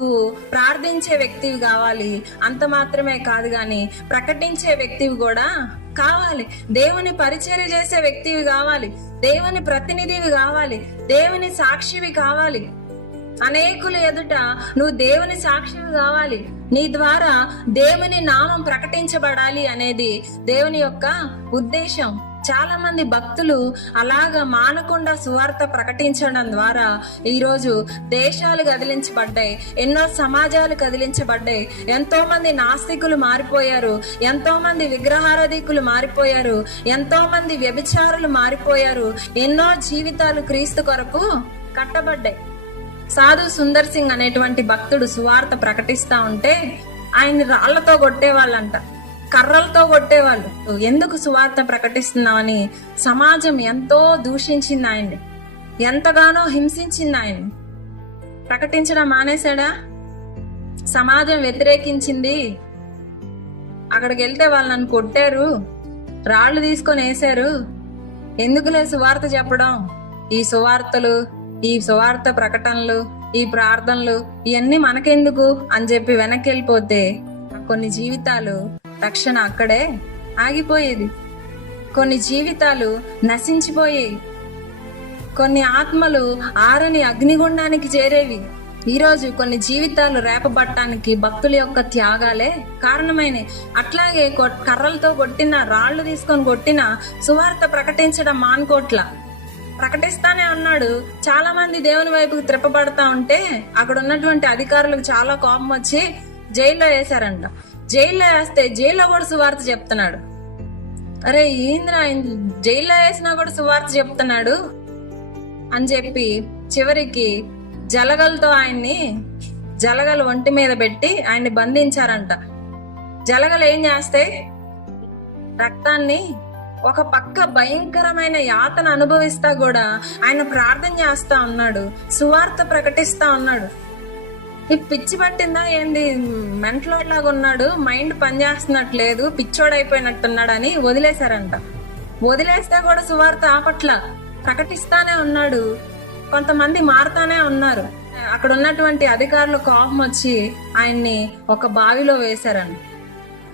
నువ్వు ప్రార్థించే వ్యక్తివి కావాలి. అంత మాత్రమే కాదు గాని ప్రకటించే వ్యక్తివి కూడా కావాలి. దేవుని పరిచర్య చేసే వ్యక్తివి కావాలి. దేవుని ప్రతినిధివి కావాలి. దేవుని సాక్షివి కావాలి. అనేకుల ఎదుట నువ్వు దేవుని సాక్షివి కావాలి. నీ ద్వారా దేవుని నామం ప్రకటించబడాలి అనేది దేవుని యొక్క ఉద్దేశం. చాలా మంది భక్తులు అలాగా మానకుండా సువార్త ప్రకటించడం ద్వారా ఈరోజు దేశాలు కదిలించబడ్డాయి ఎన్నో సమాజాలు కదిలించబడ్డాయి ఎంతో మంది నాస్తికులు మారిపోయారు ఎంతో మంది విగ్రహారధికులు మారిపోయారు ఎంతో మంది వ్యభిచారులు మారిపోయారు ఎన్నో జీవితాలు క్రీస్తు కొరకు కట్టబడ్డాయి. సాధు సుందర్ సింగ్ అనేటువంటి భక్తుడు సువార్త ప్రకటిస్తా ఉంటే ఆయన్ని రాళ్ళతో కొట్టేవాళ్ళంట. కర్రలతో కొట్టేవాళ్ళు. ఎందుకు సువార్త ప్రకటిస్తున్నామని సమాజం ఎంతో దూషించింది ఆయన్ని ఎంతగానో హింసించింది ఆయన్ని ప్రకటించడం మానేశాడా? సమాజం వ్యతిరేకించింది. అక్కడికి వెళ్తే వాళ్ళు నన్ను కొట్టారు. రాళ్ళు తీసుకొని వేశారు. ఎందుకులే సువార్త చెప్పడం? ఈ సువార్తలు ఈ సువార్త ప్రకటనలు ఈ ప్రార్థనలు ఇవన్నీ మనకెందుకు అని చెప్పి వెనక్కి వెళ్ళిపోతే కొన్ని జీవితాలు రక్షణ అక్కడే ఆగిపోయేది. కొన్ని జీవితాలు నశించిపోయేవి కొన్ని ఆత్మలు ఆరని అగ్నిగుండానికి చేరేవి. ఈరోజు కొన్ని జీవితాలు రేపబట్టడానికి భక్తుల యొక్క త్యాగాలే కారణమైనవి అట్లాగే కొ- కర్రలతో కొట్టిన రాళ్ళు తీసుకొని కొట్టిన సువార్త ప్రకటించడం మానుకోట్ల. ప్రకటిస్తానే ఉన్నాడు. చాలా మంది దేవుని వైపుకి త్రిప్పబడతా ఉంటే అక్కడ ఉన్నటువంటి అధికారులకు చాలా కోపం వచ్చి జైల్లో వేశారంట. జైల్లో వేస్తే జైల్లో కూడా సువార్త చెప్తున్నాడు. అరే ఏంద్రా జైల్లో వేసినా కూడా సువార్త చెప్తున్నాడు? అని చెప్పి చివరికి జలగలతో ఆయన్ని జలగలు ఒంటి మీద పెట్టి ఆయన్ని బంధించారంట. జలగలు ఏం చేస్తాయి రక్తాన్ని ఒక పక్క భయంకరమైన యాతన అనుభవిస్తా కూడా ఆయన ప్రార్థన చేస్తా ఉన్నాడు సువార్త ప్రకటిస్తా ఉన్నాడు. ఈ పిచ్చి పట్టిందా ఏంది? మెంటలోలాగా ఉన్నాడు మైండ్ పనిచేస్తున్నట్లేదు పిచ్చోడైపోయినట్టున్నాడు అని వదిలేశారంట. వదిలేస్తే కూడా సువార్త ఆపట్ల. ప్రకటిస్తానే ఉన్నాడు. కొంతమంది మారుతానే ఉన్నారు. అక్కడ ఉన్నటువంటి అధికారులు కోపం వచ్చి ఆయన్ని ఒక బావిలో వేశారని.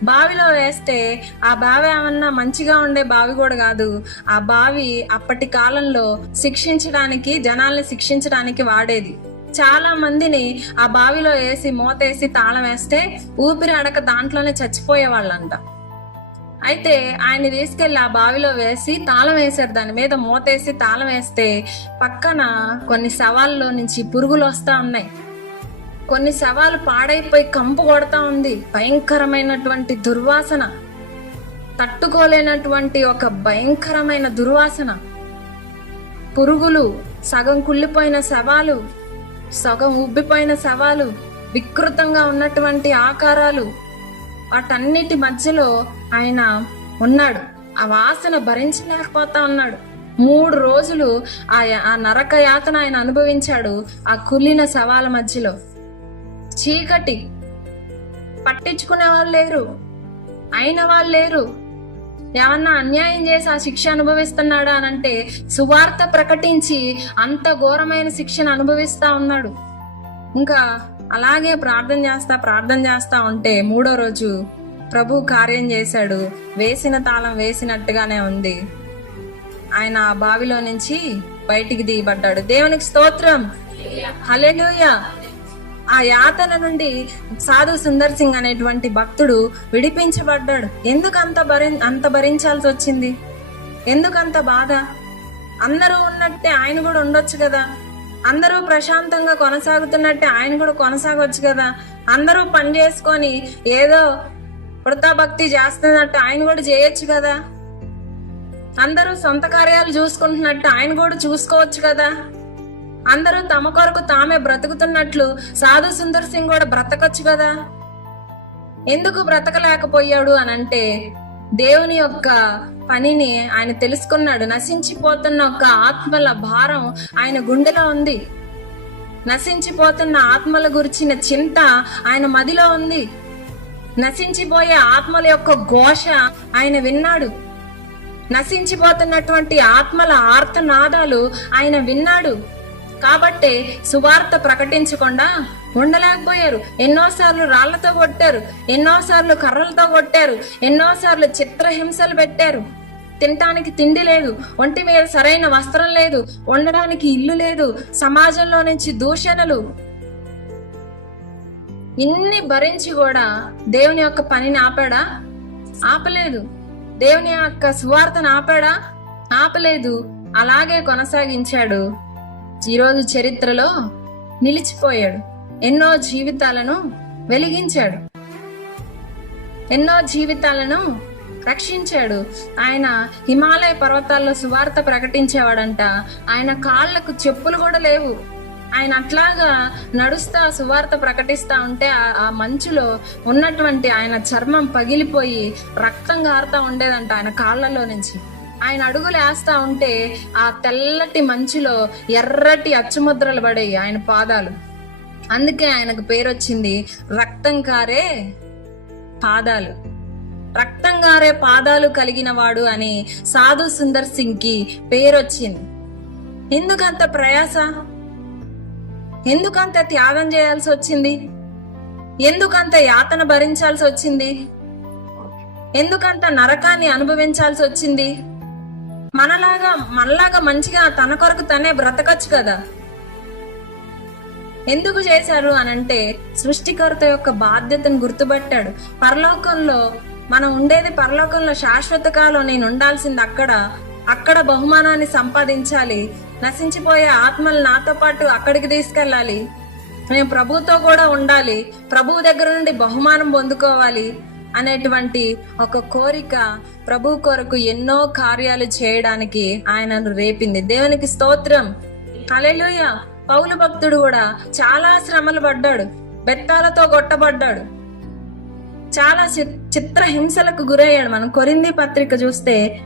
బావిలో వేస్తే ఆ బావి ఏమన్నా మంచిగా ఉండే బావి కూడా కాదు. ఆ బావి అప్పటి కాలంలో శిక్షించడానికి జనాల్ని శిక్షించడానికి వాడేది. చాలా మందిని ఆ బావిలో వేసి మూతేసి తాళం వేస్తే ఊపిరి అడక దాంట్లోనే చచ్చిపోయే వాళ్ళంట అయితే ఆయన తీసుకెళ్ళి ఆ బావిలో వేసి తాళం వేశారు. దాని మీద మూతేసి తాళం వేస్తే పక్కన కొన్ని శవాల్లో నుంచి పురుగులు వస్తా ఉన్నాయి. కొన్ని శవాలు పాడైపోయి కంపు కొడతా ఉంది. భయంకరమైనటువంటి దుర్వాసన. తట్టుకోలేనటువంటి ఒక భయంకరమైన దుర్వాసన. పురుగులు సగం కుళ్ళిపోయిన శవాలు సగం ఉబ్బిపోయిన శవాలు వికృతంగా ఉన్నటువంటి ఆకారాలు వాటన్నిటి మధ్యలో ఆయన ఉన్నాడు. ఆ వాసన భరించలేకపోతా ఉన్నాడు. మూడు రోజులు ఆ ఆ నరక యాతన ఆయన అనుభవించాడు ఆ కుళ్ళిన శవాల మధ్యలో. చీకటి పట్టించుకునే వాళ్ళు లేరు. అయిన వాళ్ళు లేరు. ఏమన్నా అన్యాయం చేసి ఆ శిక్ష అనుభవిస్తున్నాడా అని అంటే సువార్త ప్రకటించి అంత ఘోరమైన శిక్షను అనుభవిస్తా ఉన్నాడు. ఇంకా అలాగే ప్రార్థన చేస్తా ప్రార్థన చేస్తా ఉంటే మూడో రోజు ప్రభు కార్యం చేశాడు. వేసిన తాళం వేసినట్టుగానే ఉంది. ఆయన ఆ బావిలో నుంచి బయటికి దిగబడ్డాడు. దేవునికి స్తోత్రం. హల్లెలూయా. ఆ యాతన నుండి సాధు సుందర్ సింగ్ అనేటువంటి భక్తుడు విడిపించబడ్డాడు. ఎందుకు అంత భరి అంత భరించాల్సి వచ్చింది? ఎందుకంత బాధ? అందరూ ఉన్నట్టే ఆయన కూడా ఉండొచ్చు కదా. అందరూ ప్రశాంతంగా కొనసాగుతున్నట్టే ఆయన కూడా కొనసాగొచ్చు కదా. అందరూ పని చేసుకొని ఏదో భక్తి చేస్తున్నట్టు ఆయన కూడా చేయొచ్చు కదా. అందరూ సొంత కార్యాలు చూసుకుంటున్నట్టు ఆయన కూడా చూసుకోవచ్చు కదా. అందరూ తమ కొరకు తామే బ్రతుకుతున్నట్లు సాధు సుందర్ సింగ్ కూడా బ్రతకొచ్చు కదా? ఎందుకు బ్రతకలేకపోయాడు అని అంటే దేవుని యొక్క పనిని ఆయన తెలుసుకున్నాడు. నశించిపోతున్న ఒక ఆత్మల భారం ఆయన గుండెలో ఉంది. నశించిపోతున్న ఆత్మల గురించిన చింత ఆయన మదిలో ఉంది. నశించిపోయే ఆత్మల యొక్క ఘోష ఆయన విన్నాడు. నశించిపోతున్నటువంటి ఆత్మల ఆర్తనాదాలు ఆయన విన్నాడు. కాబట్టే సువార్త ప్రకటించకుండా ఉండలేకపోయారు. ఎన్నోసార్లు రాళ్ళతో కొట్టారు. ఎన్నోసార్లు కర్రలతో కొట్టారు. ఎన్నోసార్లు చిత్రహింసలు పెట్టారు. తినటానికి తిండి లేదు. ఒంటి మీద సరైన వస్త్రం లేదు. ఉండడానికి ఇల్లు లేదు. సమాజంలో నుంచి దూషణలు. ఇన్ని భరించి కూడా దేవుని యొక్క పనిని ఆపాడా? ఆపలేదు. దేవుని యొక్క సువార్తను ఆపాడా? ఆపలేదు. అలాగే కొనసాగించాడు. ఈరోజు చరిత్రలో నిలిచిపోయాడు. ఎన్నో జీవితాలను వెలిగించాడు. ఎన్నో జీవితాలను రక్షించాడు. ఆయన హిమాలయ పర్వతాల్లో సువార్త ప్రకటించేవాడంట. ఆయన కాళ్ళకు చెప్పులు కూడా లేవు. ఆయన అట్లాగా నడుస్తా సువార్త ప్రకటిస్తా ఉంటే ఆ- ఆ మంచులో ఉన్నటువంటి ఆయన చర్మం పగిలిపోయి రక్తం గారుతా ఉండేదంట ఆయన కాళ్ళలో నుంచి. ఆయన అడుగులు వేస్తా ఉంటే ఆ తెల్లటి మంచులో ఎర్రటి అచ్చుముద్రలు పడేవి ఆయన పాదాలు. అందుకే ఆయనకు పేరు వచ్చింది రక్తం కారే పాదాలు. రక్తం గారే పాదాలు కలిగిన వాడు అని సాధు సుందర్ సింగ్కి పేరొచ్చింది ఎందుకంత ప్రయాస? ఎందుకంత త్యాగం చేయాల్సి వచ్చింది? ఎందుకంత యాతన భరించాల్సి వచ్చింది? ఎందుకంత నరకాన్ని అనుభవించాల్సి వచ్చింది? మనలాగా మనలాగా మంచిగా తన కొరకు తనే బ్రతకచ్చు కదా? ఎందుకు చేశారు అనంటే సృష్టికర్త యొక్క బాధ్యతను గుర్తుపట్టాడు. పరలోకంలో మనం ఉండేది పరలోకంలో శాశ్వత కాలం నేను ఉండాల్సింది అక్కడ. అక్కడ బహుమానాన్ని సంపాదించాలి. నశించిపోయే ఆత్మలు నాతో పాటు అక్కడికి తీసుకెళ్ళాలి. మేము ప్రభుతో కూడా ఉండాలి. ప్రభువు దగ్గర నుండి బహుమానం పొందుకోవాలి. అనేటువంటి ఒక కోరిక ప్రభు కొరకు ఎన్నో కార్యాలు చేయడానికి ఆయనను రేపింది. దేవునికి స్తోత్రం. హల్లెలూయా. పౌలు భక్తుడు కూడా చాలా శ్రమలు పడ్డాడు. బెత్తాలతో కొట్టబడ్డాడు. చాలా చిత్ర హింసలకు గురయ్యాడు. మనం కొరింది పత్రిక చూస్తే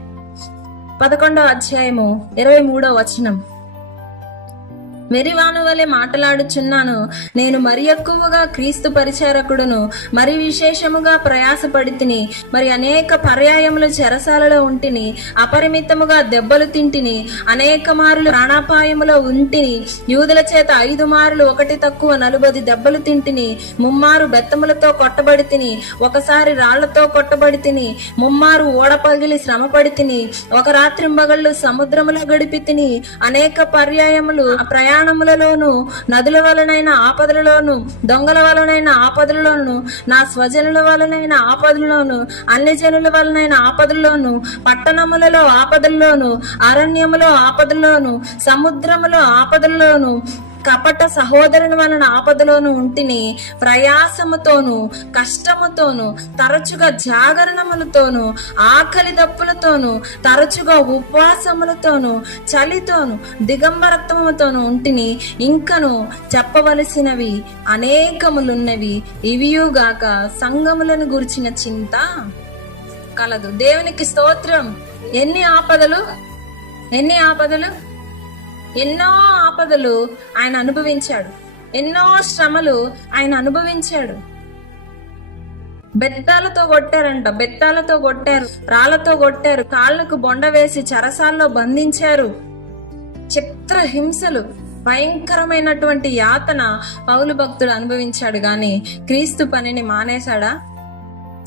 పదకొండవ అధ్యాయము ఇరవై మూడవ వచనం. వెరివాను వలె మాట్లాడుచున్నాను. నేను మరి ఎక్కువగా క్రీస్తు పరిచారకుడును. మరి విశేషముగా ప్రయాసపడి తిని మరి అనేక పర్యాయములు చెరసాలలో ఉంటిని. అపరిమితముగా దెబ్బలు తింటిని. అనేక మారులు ప్రాణాపాయములో ఉంటిని. యూదుల చేత ఐదు మారులు ఒకటి తక్కువ నలుబది దెబ్బలు తింటిని. ముమ్మారు బెత్తములతో కొట్టబడి తిని ఒకసారి రాళ్ళతో కొట్టబడి తిని ముమ్మారు ఓడపగిలి శ్రమపడి తిని ఒక రాత్రింబగళ్ళు సముద్రములో గడిపి తిని అనేక పర్యాయములు ప్రయాణములలోను నదుల వలనైన ఆపదలలోను దొంగల వలనైన ఆపదలలోను నా స్వజనుల వలనైన ఆపదలలోను అన్ని జనుల వలనైన ఆపదల్లోను పట్టణములలో ఆపదల్లోను అరణ్యములో ఆపదల్లోను సముద్రములో ఆపదల్లోను కపట సహోదరుని వలన ఆపదలోను ఉంటిని ప్రయాసముతోను కష్టముతోను తరచుగా జాగరణములతోను ఆకలి దప్పులతోను తరచుగా ఉపవాసములతోను చలితోను దిగంబరత్వముతోను ఉంటిని ఇంకను చెప్పవలసినవి అనేకములున్నవి. ఇవియుగాక సంగములను గురించిన చింత కలదు. దేవునికి స్తోత్రం. ఎన్ని ఆపదలు? ఎన్ని ఆపదలు? ఎన్నో ఆపదలు ఆయన అనుభవించాడు. ఎన్నో శ్రమలు ఆయన అనుభవించాడు. బెత్తాలతో కొట్టారంట. బెత్తాలతో కొట్టారు. రాళ్ళతో కొట్టారు. కాళ్ళకు బొండ వేసి చరసాల్లో బంధించారు. చిత్ర హింసలు భయంకరమైనటువంటి యాతన పౌలు భక్తుడు అనుభవించాడు. గాని క్రీస్తు పనిని మానేశాడా?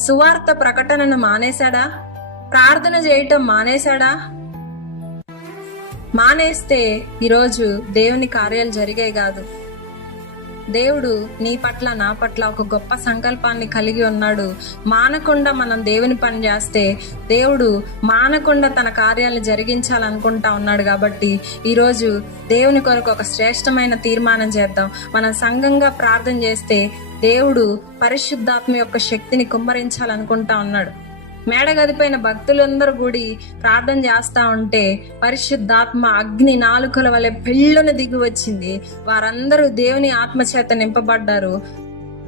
సువార్త ప్రకటనను మానేశాడా? ప్రార్థన చేయటం మానేశాడా? మానేస్తే ఈరోజు దేవుని కార్యాలు జరిగే కాదు. దేవుడు నీ పట్ల నా పట్ల ఒక గొప్ప సంకల్పాన్ని కలిగి ఉన్నాడు. మానకుండా మనం దేవుని పని చేస్తే దేవుడు మానకుండా తన కార్యాలు జరిగించాలనుకుంటా ఉన్నాడు కాబట్టి ఈరోజు దేవుని కొరకు ఒక శ్రేష్టమైన తీర్మానం చేద్దాం. మనం సంఘంగా ప్రార్థన చేస్తే దేవుడు పరిశుద్ధాత్మ యొక్క శక్తిని కుమ్మరించాలనుకుంటా ఉన్నాడు. మేడ గదిపైన భక్తులందరూ కూడి ప్రార్థన చేస్తా ఉంటే పరిశుద్ధాత్మ అగ్ని నాలుకల వలె పెళ్ళున దిగి వచ్చింది. వారందరూ దేవుని ఆత్మ చేత నింపబడ్డారు.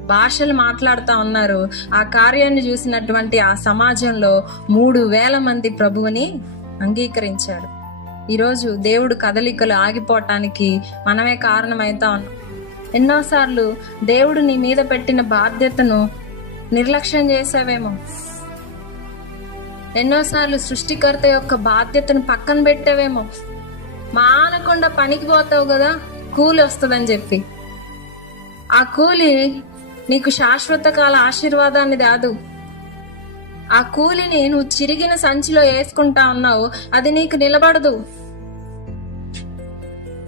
భాషలు మాట్లాడుతూ ఉన్నారు. ఆ కార్యాన్ని చూసినటువంటి ఆ సమాజంలో మూడు వేల మంది ప్రభువుని అంగీకరించారు. ఈరోజు దేవుడు కదలికలు ఆగిపోవటానికి మనమే కారణమైతా ఉన్నాం. ఎన్నోసార్లు దేవుడు నీ మీద పెట్టిన బాధ్యతను నిర్లక్ష్యం చేసావేమో. ఎన్నోసార్లు సృష్టికర్త యొక్క బాధ్యతను పక్కన పెట్టావేమో. మానకుండా పనికి పోతావు కదా కూలి వస్తుందని చెప్పి. ఆ కూలి నీకు శాశ్వత కాల ఆశీర్వాదాన్ని రాదు ఆ కూలిని నువ్వు చిరిగిన సంచిలో వేసుకుంటా ఉన్నావు అది నీకు నిలబడదు.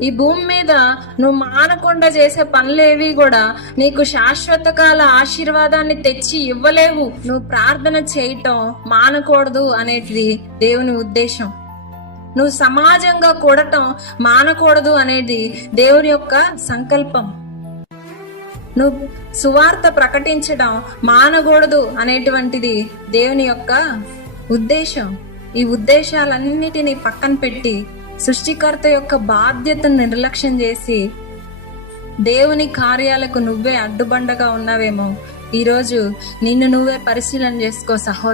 ఈ భూమి మీద నువ్వు మానకుండా చేసే పనులేవి కూడా నీకు శాశ్వత కాల ఆశీర్వాదాన్ని తెచ్చి ఇవ్వలేవు. నువ్వు ప్రార్థన చేయటం మానకూడదు అనేది దేవుని ఉద్దేశం. నువ్వు సమాజంగా కూడటం మానకూడదు అనేది దేవుని యొక్క సంకల్పం. నువ్వు సువార్త ప్రకటించడం మానకూడదు అనేటువంటిది దేవుని యొక్క ఉద్దేశం. ఈ ఉద్దేశాలన్నిటినీ పక్కన పెట్టి సృష్టికర్త యొక్క బాధ్యతను నిర్లక్ష్యం చేసి దేవుని కార్యాలకు నువ్వే అడ్డుబండగా ఉన్నావేమో. ఈరోజు నిన్ను నువ్వే పరిశీలన చేసుకో సహోదరు.